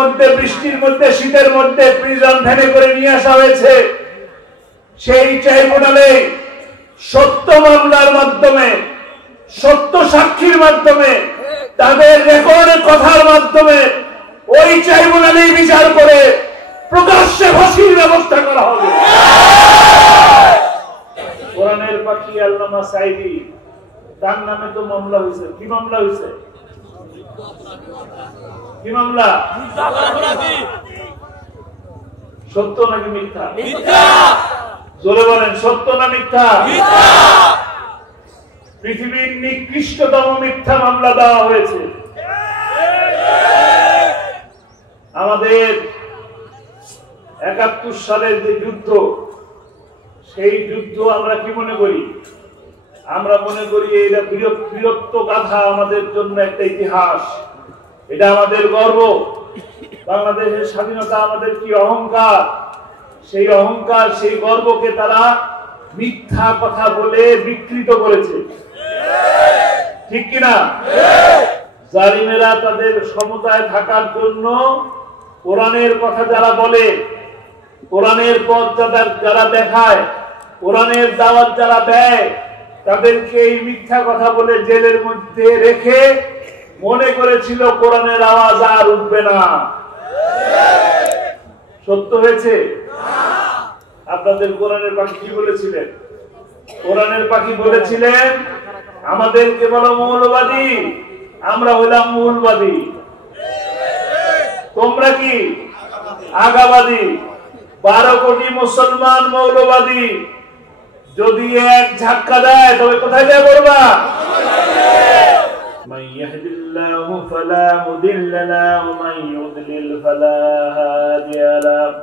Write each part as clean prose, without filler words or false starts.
মধ্যে, বৃষ্টির মধ্যে, শীতের মধ্যে প্রিজন ভ্যানে করে নিয়ে আসা হয়েছে। সেই ট্রাইব্যুনালে সত্য মামলার মাধ্যমে, সত্য সাক্ষীর মাধ্যমে, তাদের রেকর্ডের কথার মাধ্যমে ওই ট্রাইব্যুনালে বিচার করে প্রকাশ্যে ফাঁসির ব্যবস্থা করা হবে। কোরআনের পাখি আল্লামা সাঈদী, তার নামে তো মামলা হয়েছে। কি মামলা হয়েছে? কি মামলা? সত্য নাকি মিথ্যা? জোরে বলেন, সত্য না মিথ্যা? পৃথিবীর নিকৃষ্টতম মিথ্যা মামলা দেওয়া হয়েছে। আমাদের ৭১ সালের যে যুদ্ধ, সেই যুদ্ধ আমরা কি মনে করি? আমরা মনে করি এটা বীরত্ব গাথা, আমাদের জন্য একটা ইতিহাস, এটা আমাদের গর্ব। বাংলাদেশের স্বাধীনতা আমাদের কি অহংকার, সেই অহংকার, সেই গর্বকে তারা মিথ্যা কথা বলে বিকৃত করেছে। ঠিক কিনা? জালিমেরা তাদের ক্ষমতায় থাকার জন্য কোরআনের কথা যারা বলে, কোরআনের পথ যারা দেখায়, কোরআনের দাওয়াত যারা দেয়, তাদেরকে এই মিথ্যা কথা বলে জেলের মধ্যে রেখে মনে করেছিল কোরআনের আওয়াজ আর উঠবে না। সত্য হয়েছে? আপনাদের কোরআনের পাখি কি বলেছিলেন? কোরআনের পাখি বলেছিলেন আমাদেরকে বলো মৌলবাদী, আমরা হইলাম মূলবাদী। তোমরা কি? আগাবাদী। 12 কোটি মুসলমান মৌলবাদী। যদি এক ঝাক্কা দেয় তবে কোথায় যায় বলবা? মান ইয়াহদিল্লাহু ফালা মুদিল্লা লাহু ওয়া মান ইউদ্লিল ফালা হাদিয়া লাহু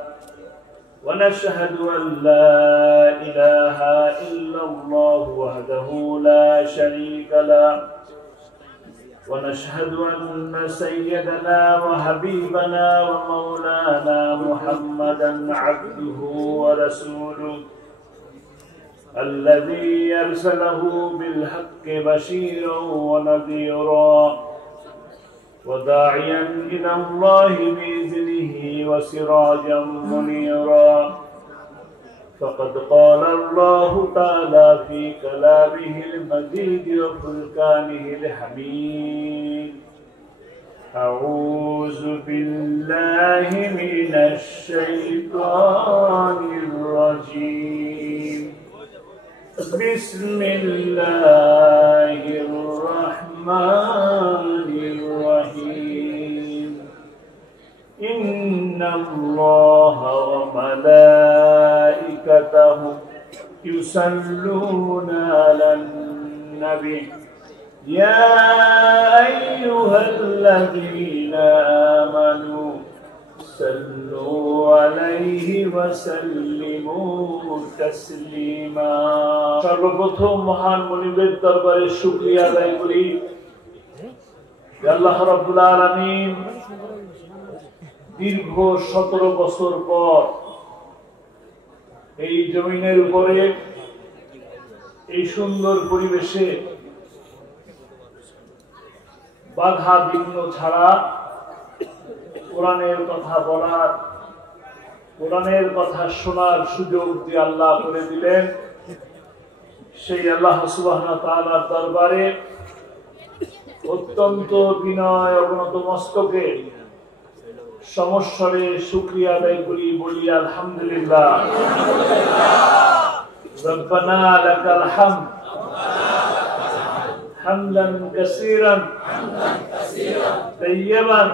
ওয়া নাশহাদু আন লা ইলাহা ইল্লাল্লাহু ওয়াহদাহু লা শারীকা লাহু ওয়া নাশহাদু আন্না সাইয়্যিদানা ওয়া হাবিবানা ওয়া মাওলানা মুহাম্মাদান আবদুহু ওয়া রাসূলুহু الذي أرسله بالحق بشيرا ونذيرا وداعيا إلى الله بإذنه وسراجا منيرا فقد قال الله تعالى في كلامه المجيد وفرقانه الحميد أعوذ بالله من الشيطان الرجيم بسم الله الرحمن الرحيم إن الله وملائكته يصلون على النبي يا أيها الذين آمنوا صلوا عليه وسلموا تسليما। সর্বপ্রথম মহান মুনিবের দরবারে শুকরিয়া আদায় করি যে আল্লাহ রাব্বুল আলামিন দীর্ঘ 17 বছর পর এই জমিনের উপরে এই সুন্দর পরিবেশে বাধা বিঘ্ন ছাড়া কোরআনের কথা বলার, কোরআনের কথা শোনার সুযোগ দিয়ে আল্লাহ করে দিলেন। সেই আল্লাহ সুবহানাহু ওয়া তাআলার দরবারে অত্যন্ত বিনয় অবনত মস্তকে সমস্বরে শুকরিয়া আদায় করি, বলি আলহামদুলিল্লাহ। রব্বানা লাকাল হামদ হামদান কাসীরান তাইয়্যিবান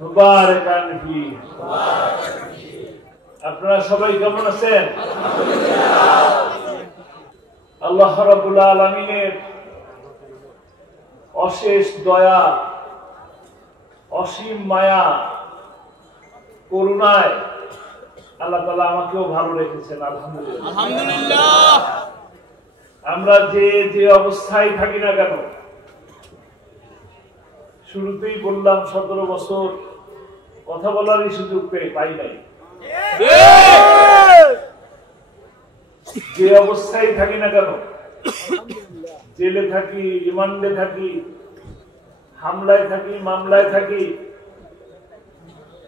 মুবারাকান ফীহি। আপনারা সবাই কেমন আছেন? আল্লাহ রাব্বুল আলামিনের অশেষ দয়া, অসীম মায়া, করুণায় আল্লাহ তাআলা আমাকেও ভালো রেখেছেন। আলহামদুলিল্লাহ, আলহামদুলিল্লাহ। আমরা যে অবস্থায় থাকি না কেন, শুরুতেই বললাম 17 বছর কথা বলারই সুযোগ পাই নাই। যে অবস্থায় থাকি না কেন, জেলে থাকি, রিমান্ডে থাকি, হামলায় থাকি, মামলায় থাকি,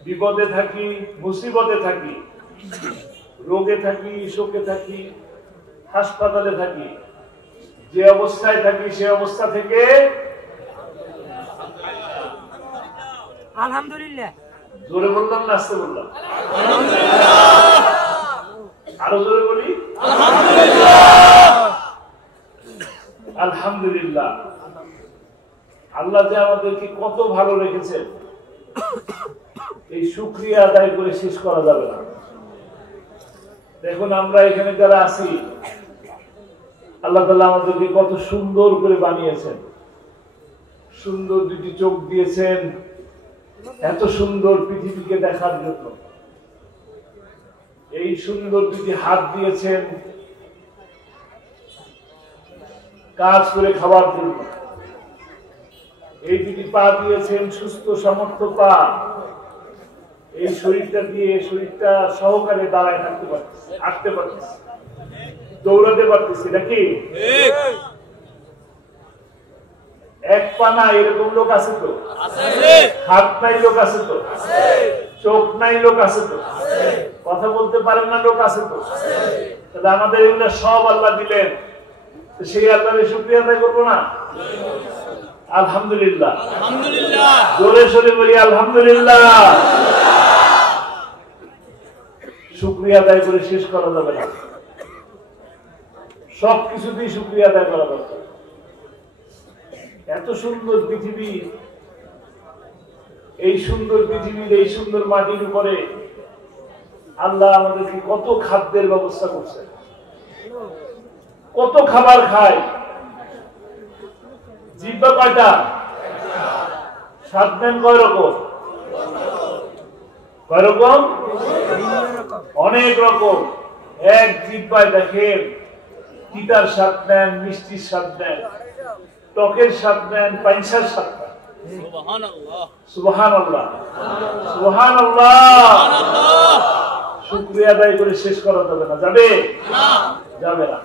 বিপদে থাকি, মুসিবতে থাকি, রোগে থাকি, শোকে থাকি, হাসপাতালে থাকি, যে অবস্থায় থাকি সে অবস্থা থেকে আলহামদুলিল্লাহ, জোরে বললাম না আস্তে বললাম? আরো জোরে বলি আলহামদুলিল্লাহ। আল্লাহ যে আমাদেরকে কত ভালো রেখেছেন, এই শুকরিয়া আদায় করে শেষ করা যাবে না। দেখুন আমরা এখানে যারা আছি, আল্লাহ তাআলা আমাদেরকে কত সুন্দর করে বানিয়েছেন। সুন্দর দুটি চোখ দিয়েছেন এত সুন্দর পৃথিবীকে দেখার জন্য। এই সুন্দর দুটি হাত দিয়েছেন কাজ করে খাওয়ার জন্য। এই দুটি পা দিয়েছেন সুস্থ সামর্থ্য পা, এই শরীরটা দিয়ে শরীরটা সহকারে দাঁড়ায় থাকতে পারতেছে, হাঁটতে পারতেছে, দৌড়াতে পারতেছি নাকি? এক পা নাই এরকম লোক আছে তো? হাত নাই লোক আছে তো? চোখ নাই লোক আছে তো? কথা বলতে পারেন না লোক আছে তো? তাহলে আমাদের এগুলো সব আল্লাহ দিলেন, সেই আল্লাহর শুকরিয়া আদায় করবো না? আলহামদুলিল্লাহ, জোরে সোরে বলি আলহামদুলিল্লাহ। শুকরিয়া আদায় করে শেষ করা যাবে না, সবকিছুতেই শুকরিয়া আদায় করা দরকার। এত সুন্দর পৃথিবী, এই সুন্দর পৃথিবীর এই সুন্দর মাটির উপরে আল্লাহ আমাদেরকে কত খাদ্যের ব্যবস্থা করছে, কত খাবার খায়। জিহ্বা কয়টা? স্বাদ নেন কয় রকম? কয় রকম? অনেক রকম। এক জিহ্বায় দেখেন তিতার স্বাদ নেন, মিষ্টির স্বাদ নেন, টকের স্বাদ নেন, পাইনসার স্বাদ নেন। সুবহানাল্লাহ, সুবহানাল্লাহ। শুকরিয়া আদায় করে শেষ করা যাবে না, যাবে? যাবে না।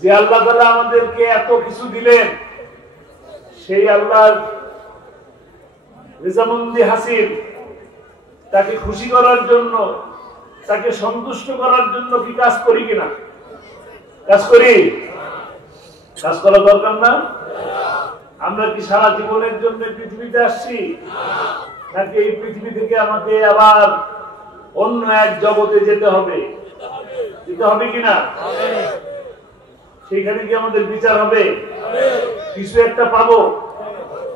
যে আল্লাহ তাআলা আমাদেরকে এত কিছু দিলেন, সেই আল্লাহর রেজামন্দি হাসিল, তাকে খুশি করার জন্য, তাকে সন্তুষ্ট করার জন্য কি কাজ করি কিনা? কাজ করি? কাজ করা দরকার না? আমরা কি সারা জীবনের জন্য পৃথিবীতে আসছি, নাকি এই পৃথিবী থেকে আমাকে আবার অন্য এক জগতে যেতে হবে? যেতে হবে কিনা? সেখানে কি আমাদের বিচার হবে? কিছু একটা পাবো।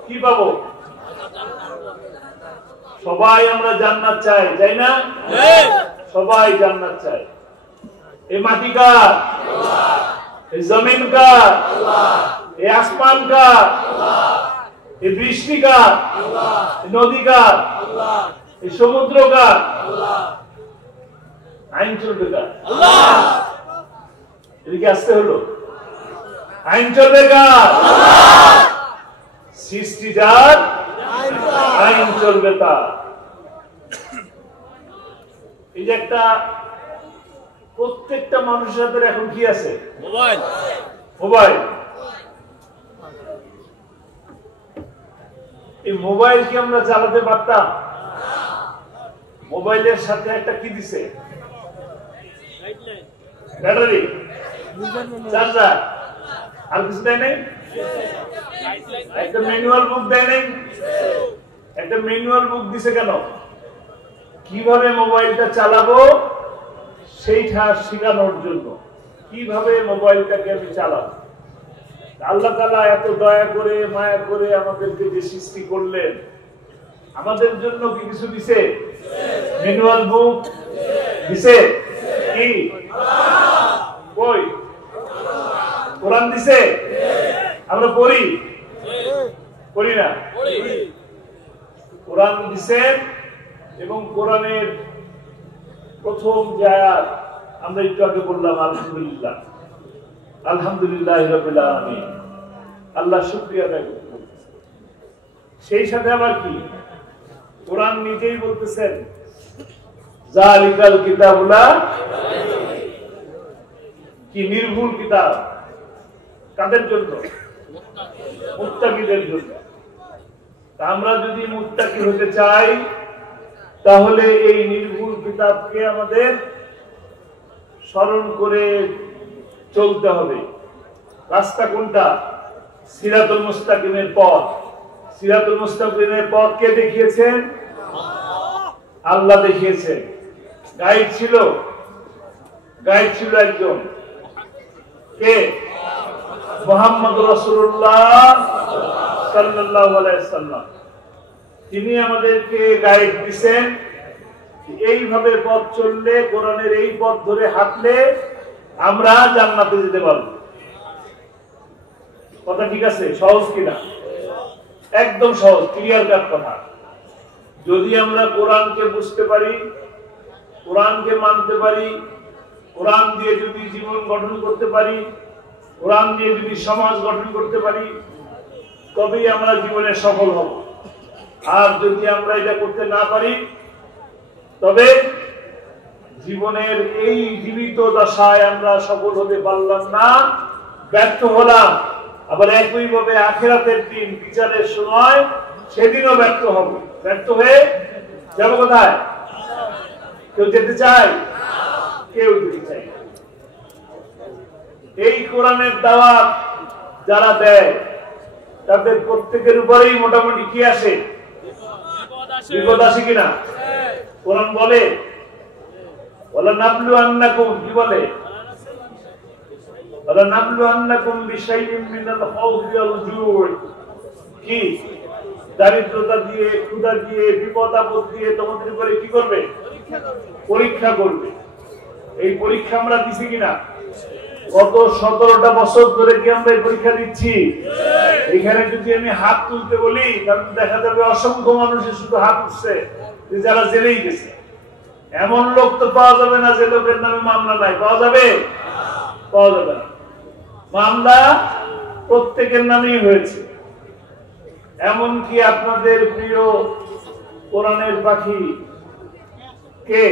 কি পাবো? সবাই আমরা জান্নাত চাই, তাই না? সবাই জান্নাত চাই। এই মাটি কার? এই জমিন কার? এই আসমান কার? এই বৃষ্টি কার? এই নদী কার? এই সমুদ্র কার? আইন চলবে কার? এদিকে আসতে হলো। আইন চলবে কার? সৃষ্টি যার, আইন চলবে তার। এই যে একটা প্রত্যেকটা মানুষের হাতে এখন কি আছে? মোবাইল। মোবাইল। এই মোবাইল কি আমরা চালাতে পারতাম? মোবাইলের সাথে একটা কি দিছে? ব্যাটারি, চার্জার, আর কিছু দেয় নাই? একটা ম্যানুয়াল বুক দেয় নাই? একটা ম্যানুয়াল বুক দিছে কেন? কিভাবে মোবাইলটা চালাবো সেইটা শেখানোর জন্য, কিভাবে মোবাইলটাকে আমি চালাবো। আল্লাহ তাআলা এত দয়া করে মায়া করে আমাদেরকে যে সৃষ্টি করলেন, আমাদের জন্য কি কিছু দিছে? ম্যানুয়াল বুক দিছে? কি? কই? কোরআন দিছে? আমরা পড়ি? পড়ি না? কোরআন দিছে, এবং কোরআনের প্রথম যে আয়াত আমরা একটু আগে বললাম, আলহামদুলিল্লাহ, আলহামদুলিল্লাহি রাব্বিল আলামিন। আল্লাহ শুকরিয়া আদায় করতে। সেই সাথে আবার কি? কোরআন নিজেই বলতেছেন জালিকাল কিতাবুলা, কি নির্ভুল কিতাব। কাদের জন্য? মুত্তাকিদের জন্য। আমরা যদি মুত্তাকি হতে চাই, তাহলে এই নির্ভুল কিতাবকে আমাদের স্মরণ করে চলতে হবে। রাস্তা কোনটা? সিরাতুল মুস্তাকিমের পথ। সিরাতুল মুস্তাকিমের পথ কে দেখিয়েছেন? আল্লাহ দেখিয়েছেন। গাইড ছিল একজন, কে? মুহাম্মদ রাসূলুল্লাহ সাল্লাল্লাহু আলাইহি সাল্লাম। তিনি আমাদেরকে গাইড দিয়েছেন, এইভাবে পথ চললে, কোরআনের এই পথ ধরে হাঁটলে আমরা জান্নাতে যেতে পারব। কথা ঠিক আছে? সহজ কিনা? একদম সহজ, ক্লিয়ার কাট কথা। যদি আমরা কোরআনকে বুঝতে পারি, কোরআনকে মানতে পারি, কোরআন দিয়ে যদি জীবন গঠন করতে পারি, কোরআন দিয়ে যদি সমাজ গঠন করতে পারি, তবেই আমরা জীবনে সফল হব। আর যদি আমরা এটা করতে না পারি, তবে জীবনের এই জীবিত দশায় আমরা সফল হতে পারলাম না, ব্যর্থ হলাম। আবার একইভাবে আখিরাতের দিন, বিচারের সময়, সেদিনও ব্যর্থ হব। ব্যর্থ হয়ে যাব কোথায়? কেউ যেতে চায়? কেউ যেতে চায়। এই কোরআনের দাওয়াত যারা দেয়, তাদের প্রত্যেকের উপরেই মোটামুটি কি আসে? বিপদ আসে কিনা? কোরআন বলে ওয়ালা নাবলুয়ান্নাকুম, কি বলে? ওয়ালা নাবলুয়ান্নাকুম বিশাইইন মিনাল খাউফি ওয়াল জুই, কি? দারিদ্রতা দিয়ে, ক্ষুধা দিয়ে, বিপদ আপদ দিয়ে তোমাদের উপরে কি করবে? পরীক্ষা করবে। এই পরীক্ষা আমরা দিছি কিনা? গত 17টা বছর ধরে কি আমরা এই পরীক্ষা দিচ্ছি? এখানে যদি আমি হাত তুলতে বলি, তাহলে দেখা যাবে অসংখ্য মানুষের শুধু হাত উঠছে, যারা জেলেই গেছে। এমন লোক তো পাওয়া যাবে না যে লোকের নামে মামলা নাই। পাওয়া যাবে? পাওয়া যাবে না। মামলা প্রত্যেকের নামেই হয়েছে। এমনকি আপনাদের প্রিয় কোরআনের পাখি কে?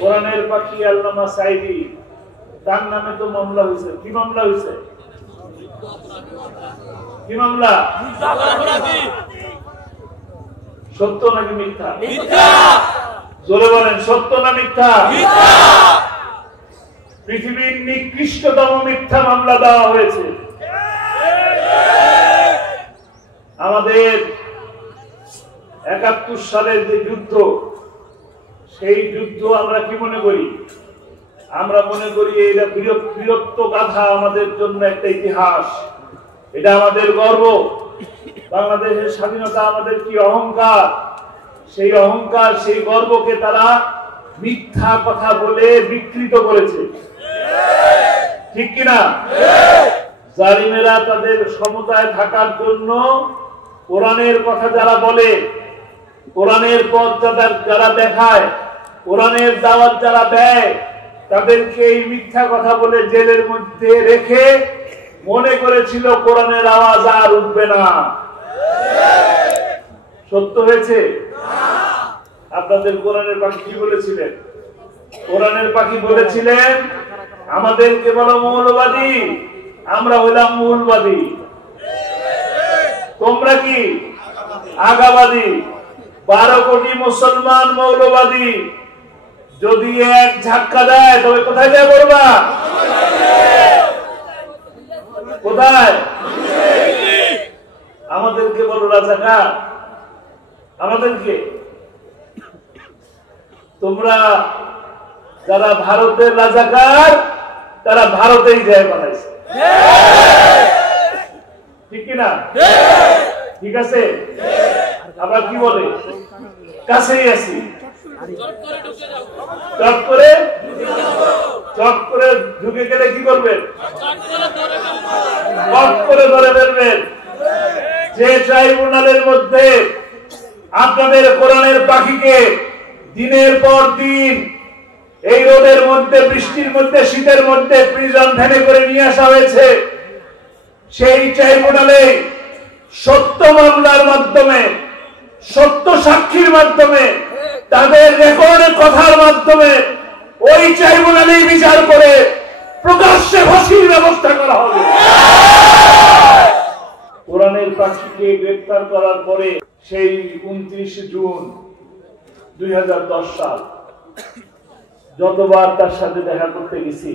কোরআনের পাখি আল্লামা সাঈদী, তার নামে তো মামলা হয়েছে। কি মামলা হয়েছে? কি মামলা? সত্য নাকি মিথ্যা? জোরে বলেন, সত্য না মিথ্যা? পৃথিবীর নিকৃষ্টতম মিথ্যা মামলা দেওয়া হয়েছে। আমাদের ৭১ সালের যে যুদ্ধ, সেই যুদ্ধ আমরা কি মনে করি? আমরা মনে করি এটা বীরত্ব গাথা, আমাদের জন্য একটা ইতিহাস। এটা আমাদের গর্ব। বাংলাদেশের স্বাধীনতা আমাদের কি অহংকার। সেই অহংকার, সেই গর্বকে তারা মিথ্যা কথা বলে বিকৃত করেছে। ঠিক কিনা? জালিমেরা তাদের ক্ষমতায় থাকার জন্য কোরআনের কথা যারা বলে, কোরআনের পথ যারা দেখায়, কোরআনের দাওয়াত যারা দেয়, তাদেরকে এই মিথ্যা কথা বলে জেলের মধ্যে রেখে মনে করেছিল কোরআনের আওয়াজ আর উঠবে না। সত্য হয়েছে? আপনাদের কোরআনের পাখি কি বলেছিলেন? কোরআনের পাখি বলেছিলেন আমাদেরকে বলো মৌলবাদী, আমরা হইলাম মূলবাদী। তোমরা কি? আগাবাদী। 12 কোটি মুসলমান মৌলবাদী। যদি এক ঝাক্কা দেয় তবে কোথায় যায় বলবা? কোথায়? আমাদেরকে বলো রাজাকার। আমাদেরকে তোমরা যারা ভারতের রাজাকার, তারা ভারতেই যায় বানাইছে। ঠিক কিনা? ঠিক আছে। আবার কি বলে? কাছেই আছি, চট করে ঢুকে গেলে কি করবেন? চট করে ধরে ফেলবেন। যে ট্রাইব্যুনালের মধ্যে আপনাদের কোরআনের পাখিকে দিনের পর দিন এই রোদের মধ্যে, বৃষ্টির মধ্যে, শীতের মধ্যে প্রিজন ভ্যানে করে নিয়ে আসা হয়েছে, সেই ট্রাইব্যুনালে সত্য মামলার মাধ্যমে, সত্য সাক্ষীর মাধ্যমে, তাদের রেকর্ডের কথার মাধ্যমে ওই ট্রাইব্যুনালেই বিচার করে প্রকাশ্যে ফাঁসির ব্যবস্থা করা হবে। কোরআনের পাখিকে গ্রেফতার করার পরে সেই 29 জুন 2010 সাল যতবার তার সাথে দেখা করতে গেছি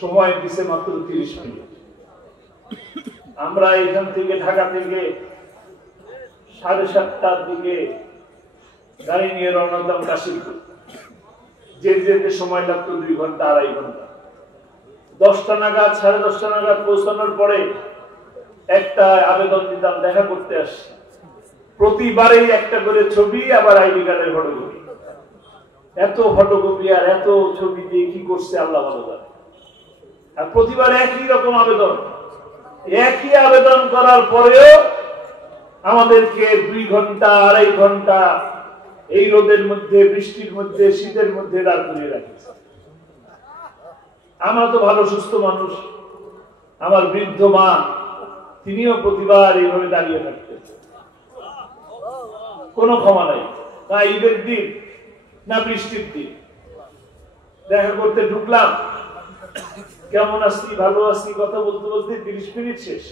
সময় দিছে মাত্র 30 মিনিট। আমরা এখান থেকে ঢাকা থেকে 7:30টার দিকে গাড়ি নিয়ে রওনা দিলাম কাশিমপুর। যেতে সময় লাগতো 2 ঘন্টা 2.5 ঘন্টা। 10টা নাগাদ 10:30 নাগাদ পৌঁছানোর পরে একটা আবেদন দিতাম, দেখা করতে আসছি। প্রতিবারেই একটা করে ছবি, আবার আইডি কার্ডের ফটোকপি। এত ফটোকপি আর এত ছবি দিয়ে কি করছে আল্লাহ ভালো জানে। আর প্রতিবার একই রকম আবেদন, একই আবেদন করার পরেও আমাদেরকে 2 ঘন্টা 2.5 ঘন্টা এই রোদের মধ্যে, বৃষ্টির মধ্যে, শীতের মধ্যে দাঁড় করিয়ে রাখছে। আমরা তো ভালো সুস্থ মানুষ, আমার বৃদ্ধ মা তিনিও প্রতিবার এইভাবে দাঁড়িয়ে থাকতেন। কোনো ক্ষমা নাই, না ঈদের দিন না বৃষ্টির দিন। দেখা করতে ঢুকলাম, কেমন আছি, ভালো আছি, কথা বলতে বলতে 30 মিনিট শেষ।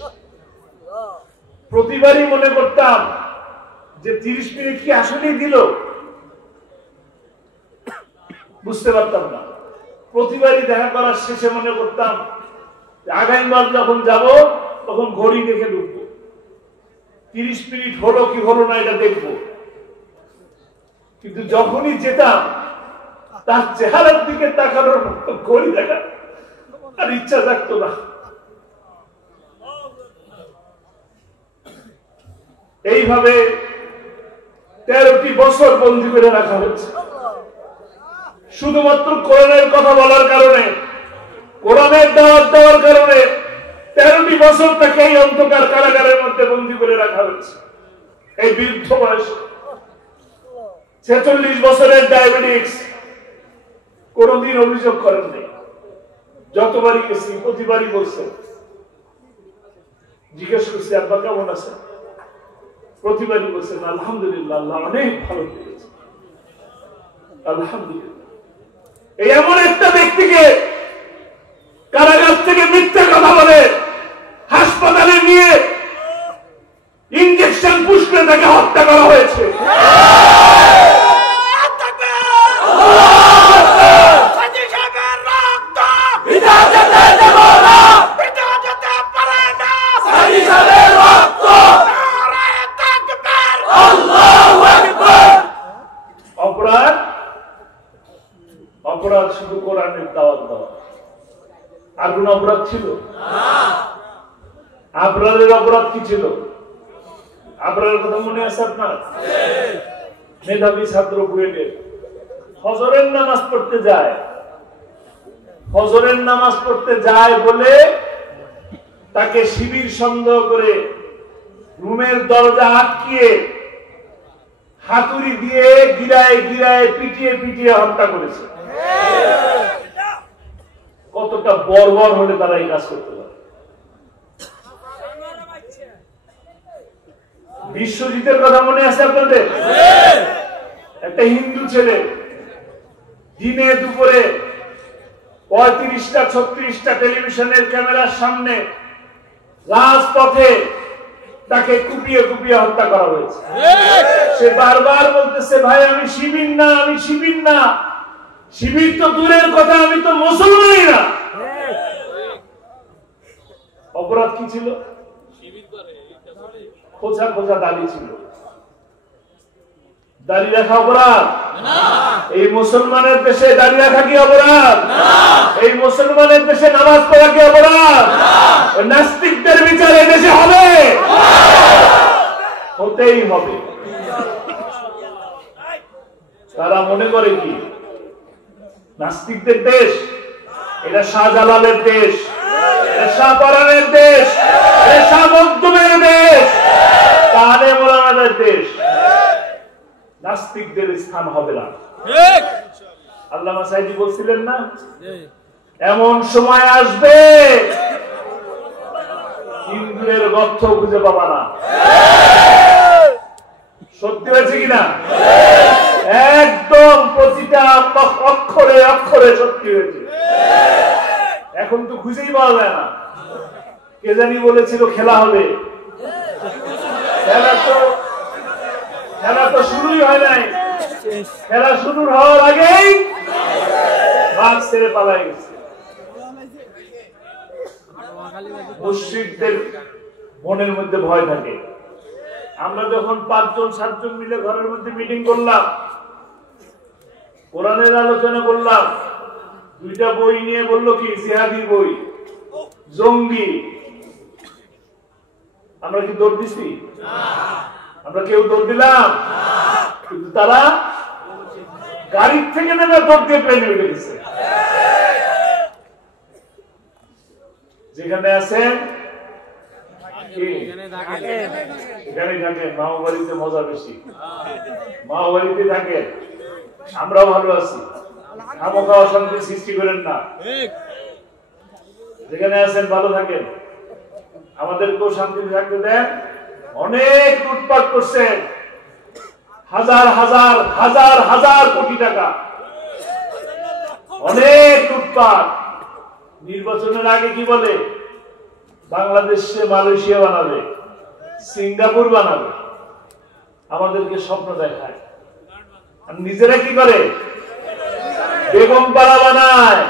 প্রতিবারই মনে করতাম যে 30 মিনিট কি আসলেই দিল, বুঝতে পারতাম না। প্রতিবারই দেখা করার শেষে মনে করতাম আগামীবার যখন যাব তখন ঘড়ি দেখে ঢুকবো, 30 মিনিট হলো কি হলো না এটা দেখবো। কিন্তু যখনই যেতাম তার চেহারার দিকে তাকানোর মতো ঘড়ি দেখা আর ইচ্ছা থাকতো না। এইভাবে 13টি বছর বন্দী করে রাখা হচ্ছে শুধুমাত্র কোরআনের কথা বলার কারণে, কোরআনের দাওয়াত দেওয়ার কারণে 13টি বছর তাকে এই অন্ধকার কারাগারের মধ্যে বন্দী করে রাখা হয়েছে। এই বৃদ্ধ বয়স, 46 বছরের ডায়াবেটিস, কোনদিন অভিযোগ করেননি। যতবারই গেছি প্রতিবারই বলছেন, জিজ্ঞেস করছি আব্বা কেমন আছেন, প্রতিবারই বলছেন আলহামদুলিল্লাহ, আল্লাহ অনেক ভালো করেছে, আলহামদুলিল্লাহ। এই এমন একটা ব্যক্তিকে কারাগার থেকে মিথ্যা কথা বলে হাসপাতালে নিয়ে ইনজেকশন পুশ করে তাকে হত্যা করা হয়েছে। অপরাধ অপরাধ শুধু কোরআনের দাওয়াত দেওয়া, আর কোন অপরাধ ছিল? আবরারের অপরাধ কি ছিল? আবরারের কথা মনে আছে আপনার? মেধাবী ছাত্র বুয়েটের ফজরের নামাজ পড়তে যায়, ফজরের নামাজ পড়তে যায় বলে তাকে শিবির সন্দেহ করে রুমের দরজা আটকিয়ে হাতুড়ি দিয়ে গিরায় গিরায় পিটিয়ে পিটিয়ে হত্যা করেছে। কতটা বর্বর হলে তারা এই কাজ করতে পারে? বিশ্বজিতের কথা মনে আছে আপনাদের? একটা হিন্দু ছেলে দিনে দুপুরে 35টা 36টা টেলিভিশনের ক্যামেরার সামনে রাজপথে তাকে কুপিয়ে কুপিয়ে হত্যা করা হয়েছে। সে বারবার বলতেছে ভাই আমি শিবির না, আমি শিবির না। শিবির তো দূরের কথা, আমি তো মুসলমানই না। অপরাধ কি ছিল? খোঁচা খোঁচা দাড়ি ছিল। দাড়ি রাখা অপরাধ? এই মুসলমানের দেশে দাড়ি রাখা কি অপরাধ? এই মুসলমানের দেশে নামাজ পড়া কি অপরাধ? নাস্তিকদের বিচার এই দেশে হবে, হতেই হবে। তারা মনে করে কি নাস্তিকদের দেশ? এটা শাহজালালের দেশ, এটা শাহপরানের দেশ, এটা শাহ মখদুমের দেশ, কানে মোলানাদের দেশ। নাস্তিকদের স্থান হবে না। আল্লামা সাইদি বলছিলেন না, এমন সময় আসবে ইন্দ্রের গর্ত খুঁজে পাবা না। সত্যি হয়েছে কিনা? একদম প্রতিটা অক্ষরে অক্ষরে সত্যি হয়েছে। এখন তো খুঁজেই পাওয়া যায় না। কে জানি বলেছিল খেলা হবে, খেলা তো শুরুই হয় নাই, খেলা শুরু হওয়ার আগেই মাঠ ছেড়ে পালাই গেছে। মুশরিকদের মনের মধ্যে ভয় থাকে। আমরা যখন 5-7 মিলে ঘরের মধ্যে মিটিং করলাম, কোরআনের আলোচনা করলাম, 2টা বই নিয়ে বললো কি জিহাদি বই, জঙ্গি, আমরা কি দৌড় দিছি? আমরা কেউ দৌড় দিলাম? কিন্তু তারা গাড়ির থেকে নেমে দৌড় দিয়ে প্লেনে উঠে গেছে। যেখানে আছেন এখানে থাকেন, মামা বাড়িতে মজা বেশি, মামা বাড়িতে থাকেন, আমরাও ভালো আছি, খামোখা অশান্তি সৃষ্টি করেন না। যেখানে আছেন ভালো থাকেন, আমাদেরকেও শান্তিতে থাকতে দেন। অনেক লুটপাট করছেন, হাজার হাজার হাজার হাজার কোটি টাকা, অনেক লুটপাট। নির্বাচনের আগে কি বলে? বাংলাদেশে মালয়েশিয়া বানাবে, সিঙ্গাপুর বানাবে, আমাদেরকে স্বপ্ন দেখায়। আর নিজেরা কি করে? বেগমপাড়া বানায়।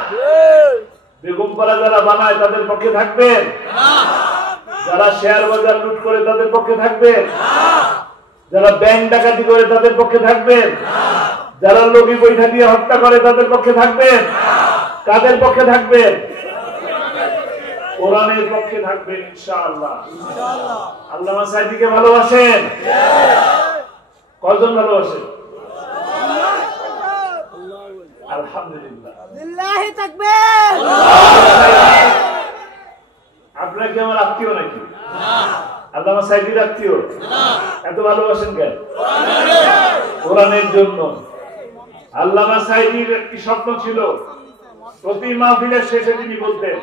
বেগমপাড়া যারা বানায় তাদের পক্ষে থাকবেন? যারা শেয়ার বাজার লুট করে তাদের পক্ষে থাকবেন? যারা ব্যাংক ডাকাতি করে তাদের পক্ষে থাকবেন? যারা লগি বৈঠা দিয়ে হত্যা করে তাদের পক্ষে থাকবেন? কাদের পক্ষে থাকবেন? কোরআনের পক্ষে থাকবেন ইনশাআল্লাহ। আল্লামা সাঈদীকে ভালোবাসেন? কয়জন ভালোবাসেন? আলহামদুলিল্লাহ। লিল্লাহি তাকবীর। আপনারা কি আমার আত্মীয় নাকি? আল্লামা সাঈদীর আত্মীয়? এত ভালোবাসেন কেন? কোরআনের জন্য। আল্লামা সাঈদীর একটি স্বপ্ন ছিল, প্রতি মাহফিলের শেষে তিনি বলতেন,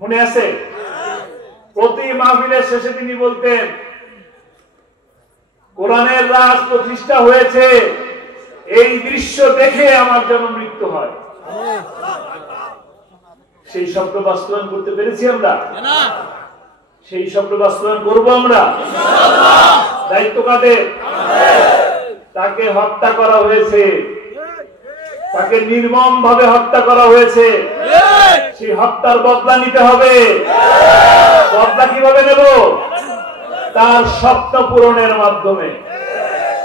মনে আছে? প্রতি মাহফিলের শেষে তিনি বলতেন, কোরআনের রাজ প্রতিষ্ঠা হয়েছে, এই দৃশ্য দেখে আমার যেন মৃত্যু হয়। সেই স্বপ্ন বাস্তবায়ন করতে পেরেছি আমরা? সেই স্বপ্ন বাস্তবায়ন করবো আমরা? দায়িত্ব কাদের? তাকে হত্যা করা হয়েছে, তাকে নির্মম ভাবে হত্যা করা হয়েছে, সেই হত্যার বদলা নিতে হবে। বদলা কিভাবে নেব? তার স্বপ্ন পূরণের মাধ্যমে,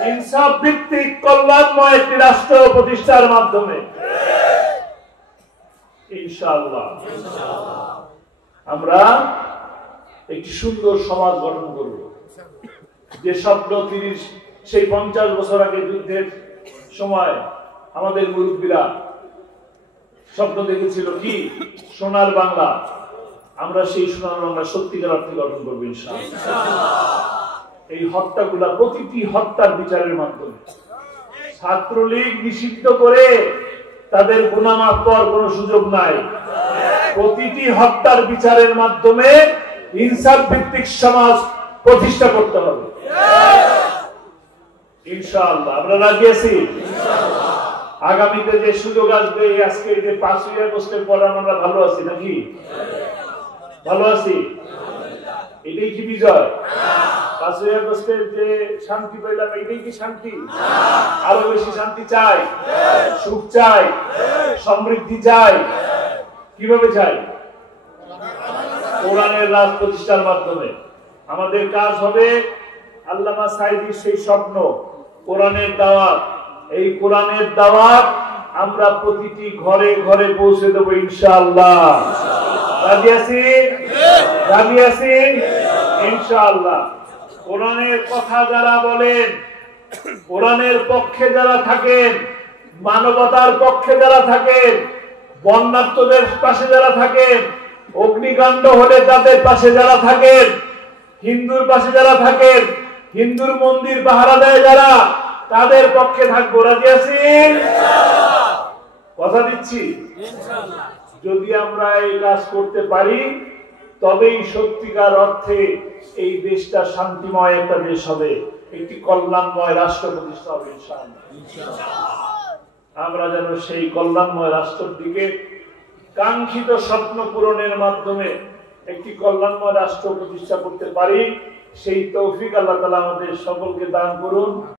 ইনসাফ ভিত্তিক কল্যাণময় একটি রাষ্ট্র প্রতিষ্ঠার মাধ্যমে। ইনশাআল্লাহ আমরা একটি সুন্দর সমাজ গঠন করব। যে স্বপ্ন সেই 50 বছর আগে যুদ্ধের সময় আমাদের মুরব্বীরা স্বপ্ন দেখেছিল কি? সোনার বাংলা। আমরা সেই সোনার বাংলা সত্যিকার অর্থে গঠন করবো ইনশাআল্লাহ। এই হত্যাগুলা, প্রতিটি হত্যার বিচারের মাধ্যমে, ছাত্রলীগ নিষিদ্ধ করে তাদের গুনাহ মাফ করার কোনো সুযোগ নাই। প্রতিটি হত্যার বিচারের মাধ্যমে ইনসাফ ভিত্তিক সমাজ প্রতিষ্ঠা করতে হবে ইনশাআল্লাহ। আমরা রাজি আছি? আগামীতে যে সুযোগ আসবে, আজকে যে 5ই আগস্টের পর আমরা ভালো আছি নাকি? ভালো আছি? এটাই কি বিজয়? 5ই আগস্টের যে শান্তি পেলাম, এটাই কি শান্তি? আরো বেশি শান্তি চাই, সুখ চাই, সমৃদ্ধি চাই। কিভাবে চাই? কোরআনের রাজ প্রতিষ্ঠার মাধ্যমে। আমাদের কাজ হবে আল্লামা সাঈদীর সেই স্বপ্ন, কোরআনের দাওয়াত। এই কোরআনের দাওয়াত আমরা প্রতিটি ঘরে ঘরে পৌঁছে দেবো ইনশাআল্লাহ। রাজি আছি? রাজি আছি ইনশাআল্লাহ। কোরআনের কথা যারা বলেন, কোরআনের পক্ষে যারা থাকেন, মানবতার পক্ষে যারা থাকেন, বন্যার্তদের পাশে যারা থাকেন, অগ্নিকাণ্ড হলে তাদের পাশে যারা থাকেন, হিন্দুর পাশে যারা থাকেন, হিন্দুর মন্দির পাহারা দেয় যারা, তাদের পক্ষে থাকবো। রাজি আছি? কথা দিচ্ছি যদি আমরা এই কাজ করতে পারি, তবেই সত্যিকার অর্থে এই দেশটা শান্তিময় একটা দেশ হবে, একটি কল্যাণময় রাষ্ট্র প্রতিষ্ঠা হবে ইনশাআল্লাহ। আমরা যেন সেই কল্যাণময় রাষ্ট্রের দিকে, কাঙ্ক্ষিত স্বপ্ন পূরণের মাধ্যমে একটি কল্যাণময় রাষ্ট্র প্রতিষ্ঠা করতে পারি, সেই তৌফিক আল্লাহ তাআলা আমাদের সকলকে দান করুন।